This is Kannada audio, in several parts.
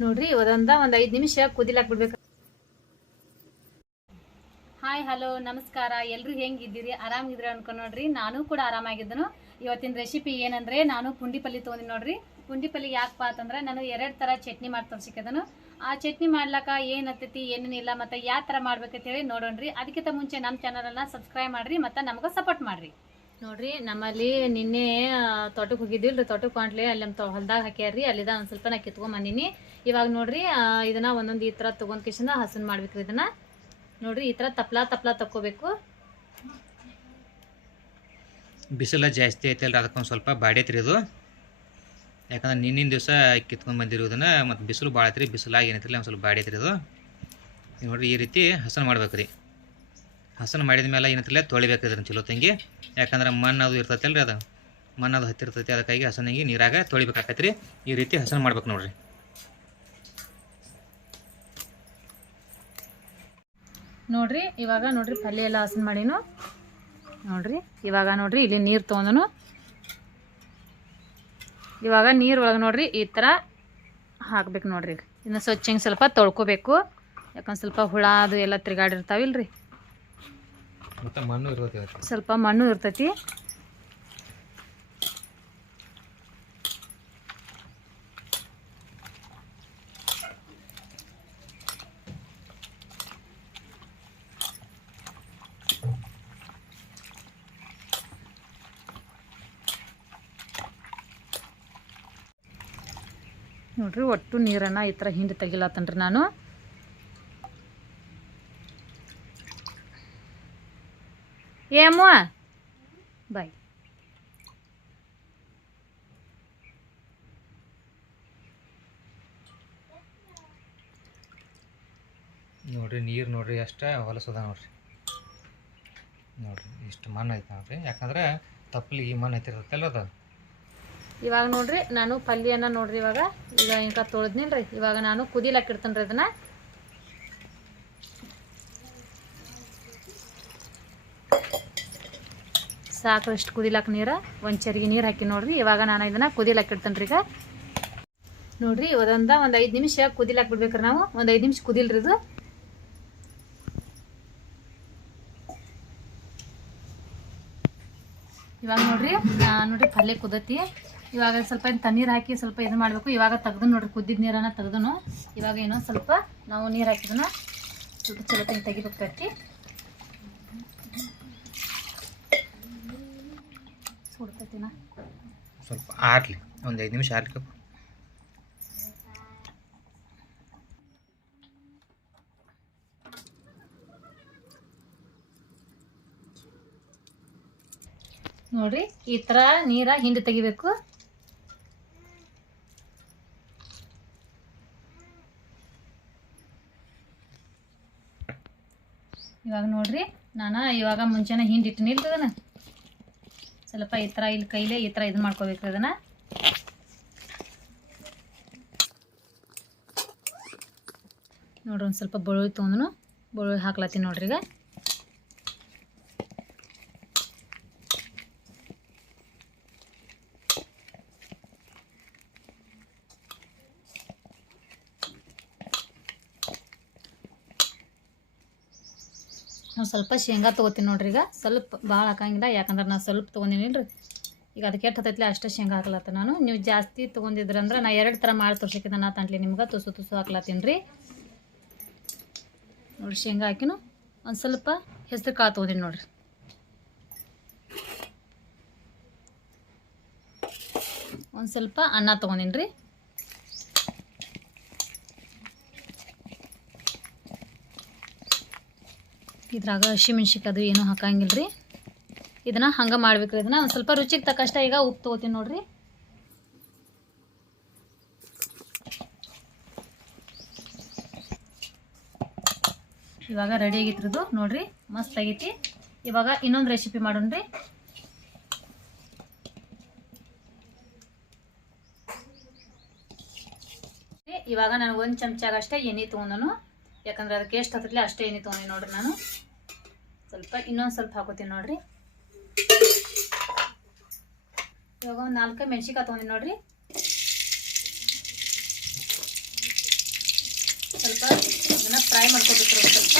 ನೋಡ್ರಿ ಒಂದ ಒಂದು ಐದ್ ನಿಮಿಷ ಕುದಿಲಾಕ್ ಬಿಡ್ಬೇಕು ಹಾಯ್ ಹಲೋ ನಮಸ್ಕಾರ. ಎಲ್ರು ಹೆಂಗಿದ್ದೀರಿ? ಆರಾಮಿದ್ರಿ ಅನ್ಕೊಂಡ್ ನೋಡ್ರಿ. ನಾನು ಕೂಡ ಆರಾಮಾಗಿದ್ದನು. ಇವತ್ತಿನ ರೆಸಿಪಿ ಏನಂದ್ರೆ, ನಾನು ಪುಂಡಿ ಪಲ್ಯ ತೊಗೊಂಡಿನಿ ನೋಡ್ರಿ. ಪುಂಡಿ ಪಲ್ಯ ಯಾಕಪ್ಪ ಅಂತಂದ್ರೆ, ನಾನು ಎರಡು ತರ ಚಟ್ನಿ ಮಾಡಿ ತೋರ್ಸಿಕ್ಕದನು. ಆ ಚಟ್ನಿ ಮಾಡ್ಲಾಕ ಏನ್ ಹತ್ತೈತಿ ಏನೇನಿಲ್ಲ ಮತ್ತೆ ಯಾವ ತರ ಮಾಡ್ಬೇಕಂತ ಹೇಳಿ ನೋಡೋಣ್ರಿ. ಅದಕ್ಕಿಂತ ಮುಂಚೆ ನಮ್ಮ ಅನ್ನ ಸಬ್ಸ್ಕ್ರೈಬ್ ಮಾಡ್ರಿ, ಮತ್ತೆ ನಮಗ ಸಪೋರ್ಟ್ ಮಾಡ್ರಿ. ನೋಡ್ರಿ, ನಮ್ಮಲ್ಲಿ ನಿನ್ನೆ ತೋಟಕ್ ತೋಟಕ್ಕೆ ಹೋಗಿದ್ದಿಲ್ರಿ ತೋಟಕ್ಕೆ ಕೊಂಡ್ಲಿ ಅಲ್ಲಿ ನಮ್ಮ ಹೊಲ್ದಾಗ ಹಾಕ್ಯಾರ್ರಿ, ಅಲ್ಲಿದ ಒಂದು ಸ್ವಲ್ಪ ನಾ ಕಿತ್ಕೊಂಡ್ ಬಂದೀನಿ. ಇವಾಗ ನೋಡ್ರಿ ಇದನ್ನ ಒಂದೊಂದು ಈ ಥರ ತೊಗೊಂಡ್ ಕಿಶಿಂದ ಹಸನ್ ಮಾಡ್ಬೇಕ್ರಿ ಇದನ್ನ. ನೋಡ್ರಿ, ಈ ಥರ ತಪ್ಲಾ ತಪ್ಲಾ ತಕ್ಕೋಬೇಕು. ಬಿಸಿಲ ಜಾಸ್ತಿ ಐತಲ್ರಿ, ಅದಕ್ಕೊಂದು ಸ್ವಲ್ಪ ಬಾಡೈತ್ರಿ ಇದು. ಯಾಕಂದ್ರೆ ನಿನ್ನಿನ ದಿವಸ ಕಿತ್ಕೊಂಡು ಬಂದಿರೋದನ್ನ ಮತ್ತು ಬಿಸಿಲು ಭಾಳ ಐತ್ರಿ ಬಿಸಿಲಾಗಿ ಏನೈತ್ರಿ ಒಂದು ಸ್ವಲ್ಪ ಬಾಡೈತ್ರಿ ಇದು. ನೋಡ್ರಿ, ಈ ರೀತಿ ಹಸನ್ ಮಾಡ್ಬೇಕು ರೀ ಹಸನ್ ಮಾಡಿದ ಮೇಲೆ ಏನೈತಿಲ್ಲ ತೊಳಿಬೇಕು ಚಲೋ ತಂಗಿ. ಯಾಕಂದ್ರೆ ಮಣ್ಣು ಅದು ಇರ್ತೈತಲ್ರಿ ಅದು. ಮಣ್ಣು ಅದು ಹತ್ತಿರ್ತೈತಿ, ಅದಕ್ಕಾಗಿ ಹಸನಿಗೆ ನೀರಾಗ ತೊಳಿಬೇಕಾಕೈತ್ರಿ. ಈ ರೀತಿ ಹಸನ್ ಮಾಡ್ಬೇಕು ನೋಡ್ರಿ. ನೋಡ್ರಿ, ಇವಾಗ ನೋಡ್ರಿ ಪಲ್ಯ ಎಲ್ಲ ಹಸನ್ ಮಾಡೀನು. ನೋಡ್ರಿ, ಇವಾಗ ನೋಡ್ರಿ ಇಲ್ಲಿ ನೀರು ತೊಗೊಂಡನು. ಇವಾಗ ನೀರು ಒಳಗೆ ನೋಡ್ರಿ ಈ ಥರ ಹಾಕ್ಬೇಕು ನೋಡ್ರಿ ಇನ್ನು ಸ್ವಚ್ಛ ಹಿಂಗೆ ಸ್ವಲ್ಪ ತೊಳ್ಕೊಬೇಕು. ಯಾಕಂದ್ರೆ ಸ್ವಲ್ಪ ಹುಳ ಅದು ಎಲ್ಲ ತಿರ್ಗಾಡಿರ್ತಾವಿಲ್ರಿ. ಸ್ವಲ್ಪ ಮಣ್ಣು ಇರ್ತೈತಿ. ನೋಡ್ರಿ ಒಟ್ಟು ನೀರನ್ನು ಈ ಥರ ಹಿಂಡಿ ತೆಗಿಲತ್ತನ್ರಿ ನಾನು. ಏಮೋ ಬಾಯ್. ನೋಡ್ರಿ ನೀರು ನೋಡ್ರಿ ಅಷ್ಟೇ ಹೊಲಸದ ನೋಡ್ರಿ. ನೋಡ್ರಿ ಇಷ್ಟು ಮಣ್ಣು ಐತೆ ನೋಡ್ರಿ. ಯಾಕಂದ್ರೆ ತಪ್ಪಲಿಗೆ ಮಣ್ಣು ಐತಿರ್ತೈತಲ್ಲ ಅದು. ಇವಾಗ ನೋಡ್ರಿ ನಾನು ಪಲ್ಯನ ನೋಡ್ರಿ ಇವಾಗ. ಈಗ ಈಗ ತೊಳೆದ್ನಿಲ್ರಿ. ಇವಾಗ ನಾನು ಕುದಿಲಕ್ ರೀ ಅದನ್ನ. ಸಾಕು ಇಷ್ಟು ಕುದಿಲಕ್ ನೀರ, ಒಂದು ಚರಿಗೆ ನೀರು ಹಾಕಿ ನೋಡ್ರಿ. ಇವಾಗ ನಾನು ಇದನ್ನ ಕುದಿಲಾಕ ಇಡ್ತೇನೆ ಈಗ. ನೋಡ್ರಿ, ಒಂದ ಒಂದು ಐದು ನಿಮಿಷ ಕುದಿಲಾಕ್ ಬಿಡ್ಬೇಕ್ರಿ ನಾವು. ಒಂದು ಐದು ನಿಮಿಷ ಕುದಿಲ್ರಿ ಇದು. ಇವಾಗ ನೋಡ್ರಿ ನೋಡ್ರಿ ಪಲ್ಯ ಕುದತಿ. ಇವಾಗ ಸ್ವಲ್ಪ ತಣ್ಣೀರು ಹಾಕಿ ಸ್ವಲ್ಪ ಇದು ಮಾಡಬೇಕು. ಇವಾಗ ತೆಗ್ದು ನೋಡ್ರಿ, ಕುದ್ದಿದ ನೀರನ್ನು ತೆಗ್ದು ಇವಾಗ ಏನೋ ಸ್ವಲ್ಪ ನಾವು ನೀರು ಹಾಕಿದನ ಚುಟ್ಟು ಚಲೋ ತಂಗಿ ತೆಗಿಬೇಕು ಕಟ್ಟಿ ಸ್ವಲ್ಪ ಆರ್ಲಿ ಒಂದು ಐದು ನಿಮಿಷ ಆರ್ಲಿಕ್ಕೆ ನೋಡ್ರಿ ಈ ಥರ ನೀರ ಹಿಂಡಿ ತೆಗಿಬೇಕು. ಇವಾಗ ನೋಡ್ರಿ ನಾನು ಇವಾಗ ಮುಂಚೆನ ಹಿಂಡಿಟ್ಟು ನಿಲ್ತದನ ಸ್ವಲ್ಪ ಈ ಥರ ಇಲ್ಲಿ ಕೈಲೇ ಈ ಥರ ಇದು ಮಾಡ್ಕೋಬೇಕು ಅದನ್ನ ನೋಡ್ರಿ ಒಂದು ಸ್ವಲ್ಪ ಬೆಳ್ಳುಳ್ಳಿ ತೊಗೊಂಡು ಬೆಳ್ಳುಳ್ಳಿ ಹಾಕ್ಲತ್ತೀನಿ ನೋಡ್ರಿ ಈಗ. ನಾವು ಸ್ವಲ್ಪ ಶೇಂಗಾ ತೊಗೋತೀನಿ ನೋಡ್ರಿ ಈಗ. ಸ್ವಲ್ಪ ಭಾಳ ಹಾಕಂಗಿಲ್ಲ, ಯಾಕಂದ್ರೆ ನಾನು ಸ್ವಲ್ಪ ತೊಗೊಂಡಿನಿ ರೀ ಈಗ ಅದಕ್ಕೆ ಹತ್ತೈತಿ ಅಷ್ಟೇ ಶೇಂಗಾ ಹಾಕ್ಲತ್ತ ನಾನು. ನೀವು ಜಾಸ್ತಿ ತೊಗೊಂಡಿದ್ರಿ ಅಂದ್ರೆ ನಾ ಎರಡು ಥರ ಮಾಡಿ ತೋರ್ಸಿಕಿದ್ದೆ ನಾ ತಂಟ್ಲಿ ನಿಮ್ಗೆ ತುಸು ತುಸು ಹಾಕ್ಲತ್ತೀನಿ ರೀ ಶೇಂಗಾ ಹಾಕಿನೂ. ಒಂದು ಸ್ವಲ್ಪ ಹೆಸರು ಕಾಳು ತೊಗೊಂಡಿನಿ ನೋಡ್ರಿ. ಒಂದು ಸ್ವಲ್ಪ ಅನ್ನ ತೊಗೊಂಡಿನಿ ರೀ ಇದ್ರಾಗ ಹಸಿಮೆಣ್ಸಿಕ್ ಅದು ಏನೂ ಹಾಕಂಗಿಲ್ಲ ರೀ ಇದನ್ನ ಹಂಗೆ ಮಾಡಬೇಕು ಇದನ್ನ ಒಂದು ಸ್ವಲ್ಪ ರುಚಿಗೆ ತಕ್ಕಷ್ಟ ಈಗ ಉಪ್ಪು ತೊಗೋತೀನಿ ನೋಡ್ರಿ. ಇವಾಗ ರೆಡಿ ಆಗಿದ್ರದು ನೋಡ್ರಿ, ಮಸ್ತ್ ಆಗೈತಿ. ಇವಾಗ ಇನ್ನೊಂದು ರೆಸಿಪಿ ಮಾಡೋಣ್ರಿ. ಇವಾಗ ನನಗೆ ಒಂದು ಚಮಚಾಗಷ್ಟೇ ಎಣ್ಣೆ ತೊಗೊಂಡನು. ಯಾಕಂದ್ರೆ ಅದಕ್ಕೆ ಎಷ್ಟು ಹತ್ತಿರಲಿ ಅಷ್ಟೇ ಎಣ್ಣೆ ತೊಗೊಂಡಿ ನೋಡ್ರಿ ನಾನು. ಸ್ವಲ್ಪ, ಇನ್ನೊಂದು ಸ್ವಲ್ಪ ಹಾಕೋತೀನಿ ನೋಡ್ರಿ. ಇವಾಗ ಒಂದು ನಾಲ್ಕು ಮೆಣಸಿಕಾಯಿ ತೊಗೊಂಡಿ ನೋಡ್ರಿ. ಸ್ವಲ್ಪ ಅದನ್ನ ಫ್ರೈ ಮಾಡ್ಕೋಬೇಕು ಸ್ವಲ್ಪ.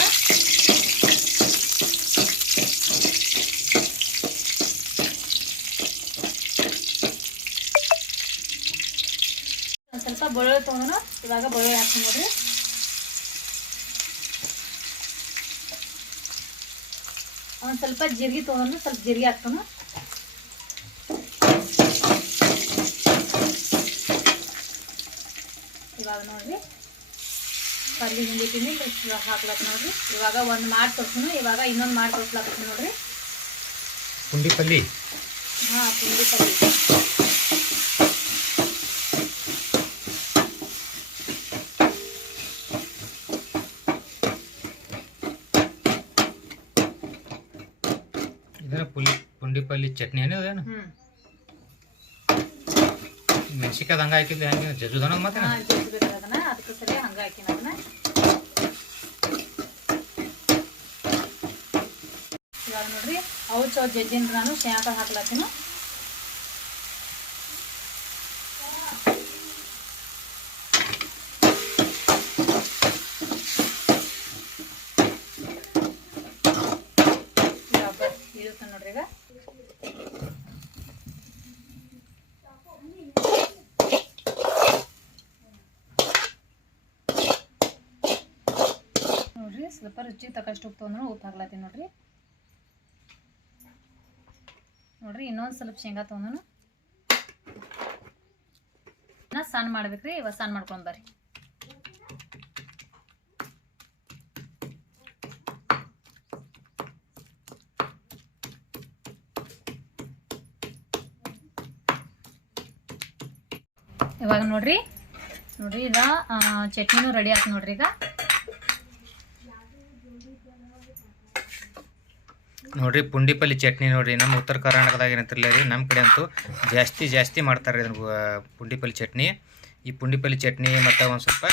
ಒಂದು ಸ್ವಲ್ಪ ಬೆಳ್ಳುಳ್ಳಿ ತೊಗೊಂಡು ಇವಾಗ ಬೆಳ್ಳುಳ್ಳಿ ಹಾಕ್ತೀನಿ ನೋಡ್ರಿ. ಒಂದು ಸ್ವಲ್ಪ ಜೀರಿಗೆ ತೊಗೊಂಡು ಸ್ವಲ್ಪ ಜೀರಿಗೆ ಹಾಕ್ತಾನ ಇವಾಗ ನೋಡ್ರಿ ಪಲ್ಲಿ ಹಿಂದಿಟ್ಟಿನಿ ಹಾಕ್ಲಕ್ ನೋಡ್ರಿ. ಇವಾಗ ಒಂದು ಮಾಡಿ ತೋರ್ಸನು ಇವಾಗ ಇನ್ನೊಂದು ಮಾಡಿ ತೋರ್ಸ್ಲಾಕ್ತೀನಿ ನೋಡ್ರಿ. ಪುಂಡಿ ಪಲ್ಲಿ ಹಾಂ ಪುಂಡಿ ಪಲ್ಲಿ ಇದನ್ನ ಪುಲಿ ಪುಂಡಿ ಪಲ್ಲಿ ಚಟ್ನಿ ಏನು? ಅದೇನು ಹ್ಞೂ ಮೆಣಸಿಕಾಯ್ದು ಹಂಗೆ ಹಾಕಿದ್ದೆ ಹಂಗೆ ಜಜ್ಜುದನ ಮತ್ತೆ? ಹಾಂ ಜಜ್ಬೇಕು ಅದನ್ನ ಅದಕ್ಕೆ ಸರಿ ಹಂಗೆ ಹಾಕಿನ ಅದನ್ನ ಇವಾಗ ನೋಡ್ರಿ ಅವು ಚೌ ಜಜ್ಜಿನ ನಾನು ಶೇಂಗಾ ಹಾಕ್ಲತ್ತೀನಿ ಇವಾಗ ಇರುತ್ತೆ ನೋಡ್ರಿ ಈಗ ನೋಡ್ರಿ ಸ್ವಲ್ಪ ರುಚಿ ತಕ್ಕಷ್ಟು ಉಪ್ಪು ತೊಗೊಂಡು ಉಪ್ಪು ಹಾಕ್ಲತ್ತೀನಿ ನೋಡ್ರಿ. ನೋಡ್ರಿ ಇನ್ನೊಂದು ಸ್ವಲ್ಪ ಶೇಂಗಾ ತೊಗೊಂಡು ನಾ ಸಣ್ಣ ಮಾಡ್ಬೇಕ್ರಿ, ಇವಾಗ ಸಣ್ಣ ಮಾಡ್ಕೊಂಡ್ ಬರ್ರಿ. ಇವಾಗ ನೋಡ್ರಿ ನೋಡ್ರಿ ಈಗ ಚಟ್ನಿನೂ ರೆಡಿ ಆಯ್ತು ನೋಡ್ರಿ ಈಗ. ನೋಡ್ರಿ, ಪುಂಡಿಪಲ್ಲಿ ಚಟ್ನಿ ನೋಡ್ರಿ, ನಮ್ಮ ಉತ್ತರ ಕರ್ನಾಟಕದಾಗ ಏನಂತಿರಲಿಲ್ಲ ರೀ ನಮ್ಮ ಕಡೆ ಅಂತೂ ಜಾಸ್ತಿ ಜಾಸ್ತಿ ಮಾಡ್ತಾರೆ ರೀ ಅದನ್ನು ಪುಂಡಿಪಲ್ಲಿ ಚಟ್ನಿ. ಈ ಪುಂಡಿಪಲ್ಲಿ ಚಟ್ನಿ ಮತ್ತು ಒಂದು ಸ್ವಲ್ಪ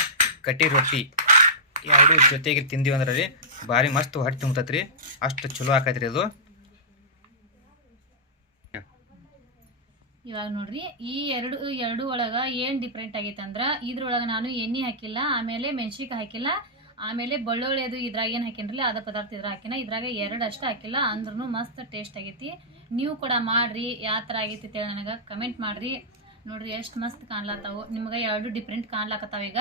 ಕಟ್ಟಿ ರೊಟ್ಟಿ ಎರಡು ಜೊತೆಗೆ ತಿಂದೀವಿ ಅಂದ್ರೆ ರೀ, ಭಾರಿ ಮಸ್ತ್ ಹೊಟ್ಟೆ ತುಂಬತೈತೆ ರೀ ಅಷ್ಟು ಚಲೋ ಆಕೈತೆ ರೀ ಅದು. ಇವಾಗ ನೋಡ್ರಿ, ಈ ಎರಡು ಎರಡು ಒಳಗ ಏನ್ ಡಿಫ್ರೆಂಟ್ ಆಗೈತೆ ಅಂದ್ರ, ಇದ್ರೊಳಗ ನಾನು ಎಣ್ಣೆ ಹಾಕಿಲ್ಲ, ಆಮೇಲೆ ಮೆಣಸಿನ್ಕಾಯಿ ಹಾಕಿಲ್ಲ ಆಮೇಲೆ ಬೆಳ್ಳುಳ್ಳಿ ಅದು ಇದ್ರಾಗ ಏನು ಹಾಕಿನ್ರಲ್ಲ ಅದ ಪದಾರ್ಥ ಇದ್ರಾಗ ಹಾಕಿನ ಇದ್ರಾಗ ಎರಡು ಅಷ್ಟೇ ಹಾಕಿಲ್ಲ ಅಂದ್ರೂ ಮಸ್ತ್ ಟೇಸ್ಟ್ ಆಗೈತಿ. ನೀವು ಕೂಡ ಮಾಡ್ರಿ ಯಾವ ಥರ ಆಗೈತಿ ಅಂತೇಳಿ ನನಗೆ ಕಮೆಂಟ್ ಮಾಡ್ರಿ. ನೋಡ್ರಿ ಎಷ್ಟು ಮಸ್ತ್ ಕಾಣ್ಲತ್ತಾವು. ನಿಮ್ಗೆ ಎರಡು ಡಿಫ್ರೆಂಟ್ ಕಾಣ್ಲಾಕತ್ತಾವ ಈಗ.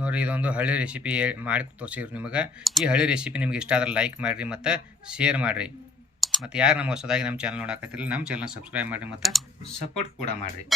ನೋಡ್ರಿ, ಇದೊಂದು ಹಳ್ಳಿ ರೆಸಿಪಿ ಮಾಡಿ ತೋರಿಸಿದ್ರು ನಿಮಗೆ. ಈ ಹಳ್ಳಿ ರೆಸಿಪಿ ನಿಮ್ಗೆ ಇಷ್ಟ ಆದ್ರೆ ಲೈಕ್ ಮಾಡಿರಿ ಮತ್ತು ಶೇರ್ ಮಾಡಿರಿ. ಮತ್ತು ಯಾರು ನಮ್ಮ ಹೊಸದಾಗಿ ನಮ್ಮ ಚಾನಲ್ ನೋಡಕತ್ತಿರಲಿ, ನಮ್ಮ ಚಾನಲ್ ಸಬ್ಸ್ಕ್ರೈಬ್ ಮಾಡಿರಿ ಮತ್ತು ಸಪೋರ್ಟ್ ಕೂಡ ಮಾಡಿರಿ.